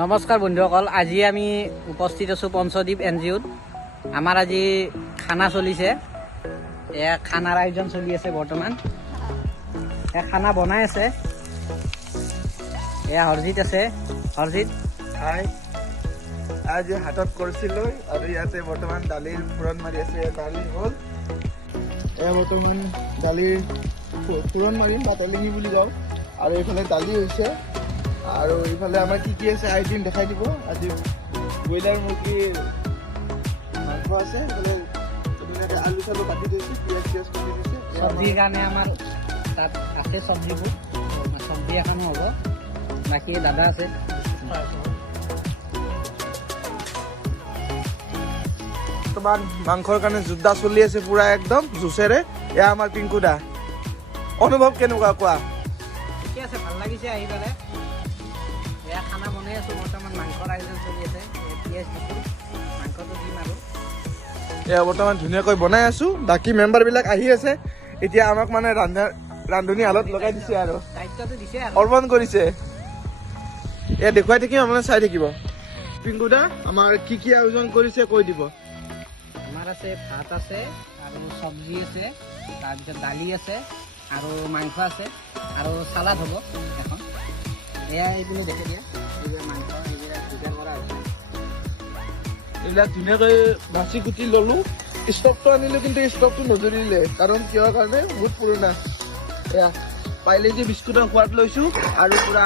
নমস্কাৰ বন্ধুসকল, আজি আমি উপস্থিত আছোঁ পঞ্চদ্বীপ NGOত। আমাৰ আজি খানা চলিছে, এয়া খানাৰ আয়োজন চলি আছে বৰ্তমান। এয়া খানা বনাই আছে, এয়া হৰজিত আছে। হৰজিত হাই, আজি হাতত কৰিছিলোঁ আৰু ইয়াতে বৰ্তমান দালিৰ ফুৰণ মাৰি আছে। দালি হ'ল, এয়া বৰ্তমান দালিৰ ফুৰণ মাৰিম বা তেলিঙি বুলি কওঁ। আৰু এইফালে দালি হৈছে আৰু এইফালে আমাৰ কি আছে আইটেম দেখাই দিব। আজি ব্ৰইলাৰ মুৰ্গীৰ মাংস আছে, এইফালে ধুনীয়াকৈ আলু চালু কাটি দিছোঁ, পিঁয়াজ কাটি দিছোঁ। চব্জিৰ কাৰণে আমাৰ তাত আছে চব্জিবোৰ, চব্জি এখনো হ'ব। বাকী দাদা আছে। বৰ্তমান মাংসৰ কাৰণে যোদ্ধা চলি আছে পুৰা একদম জুচেৰে। এয়া আমাৰ পিংকু দা, অনুভৱ কেনেকুৱা কোৱা? ঠিকে আছে, ভাল লাগিছে আহি পেলাই। এয়া খানা বনাই আছোঁ বৰ্তমান, মাংসৰ আয়োজন চলি আছে। পিঁয়াজ দিছোঁ, মাংসটো দিম আৰু এয়া বৰ্তমান ধুনীয়াকৈ বনাই আছো। বাকী মেম্বাৰবিলাক আহি আছে, এতিয়া আমাক মানে ৰান্ধনি হালত লগাই দিছে আৰু দায়িত্বটো দিছে আৰু অৰ্পণ কৰিছে। এয়া দেখুৱাই থাকিম, আপোনালোকে চাই থাকিব। পিংকু দা, আমাৰ কি কি আয়োজন কৰিছে কৈ দিব। আমাৰ আছে ভাত আছে আৰু চব্জি আছে, তাৰপিছত দালি আছে আৰু মাংস আছে আৰু চালাড হ'ব এখন। এয়া এইপিনে দেখি দিয়া, এইবিলাক মাংস এইবিলাক যোগাৰ কৰা হৈছে। এইবিলাক ধুনীয়াকৈ বাছি কুটি ললো। ষ্টভটো আনিলো, কিন্তু ষ্টভটো নজৰিলে, কাৰণ কিহৰ কাৰণে বহুত পুৰণা। এয়া পাইলেজি বিস্কুটৰ সোৱাদ লৈছো আৰু পুৰা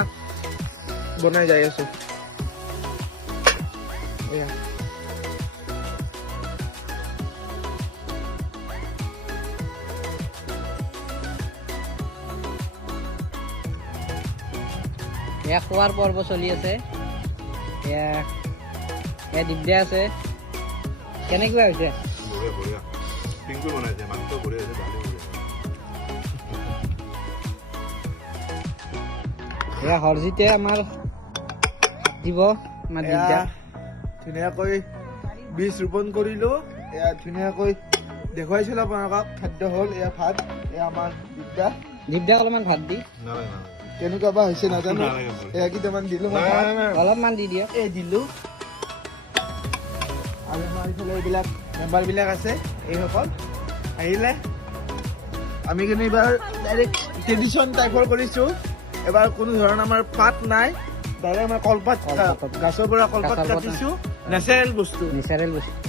বনাই যাই আছো। এয়া এয়া খোৱাৰ পৰ্ব চলি আছে। এয়া এয়া দিগদাৰ আছে। কেনেকুৱা হৈছে? বঢ়িয়া বঢ়িয়া, পিংকু বনাইছে, মাংস বঢ়িয়া হৈছে, দালি বঢ়িয়া। এয়া হৰজিতে আমাৰ দিব আমাৰ এয়া দিগদাৰ। ধুনীয়াকৈ বীজ ৰোপণ কৰিলো। এয়া ধুনীয়াকৈ দেখুৱাইছিলো আপোনালোকক। খাদ্য হ'ল এয়া ভাত, এয়া আমাৰ দিগদাৰ। দিগদাৰ অলপমান ভাত দি নালাগে নালাগে, কেনেকুৱা বা হৈছে নাজানো। নালাগে মোৰ। এয়া কেইটামান দিলো মই নাই, ভাত। নাই, নাই। অলপমান দি দিয়া। এই দিলো। আৰু আমাৰ এইফালে এইবিলাক মেম্বাৰবিলাক আছে, এইসকল আহিলে। আমি কিন্তু এইবাৰ ডাইৰেক্ট ট্ৰেডিশ্যন টাইপৰ কৰিছোঁ। এবাৰ কোনো ধৰণৰ আমাৰ পাত নাই, ডাইৰেক্ট আমাৰ কলপাত, কলপাতত। গাছৰ পৰা কলপাত গাছৰ পৰা। কাটিছোঁ, নেচাৰেল বস্তু। নেচাৰেল বস্তু।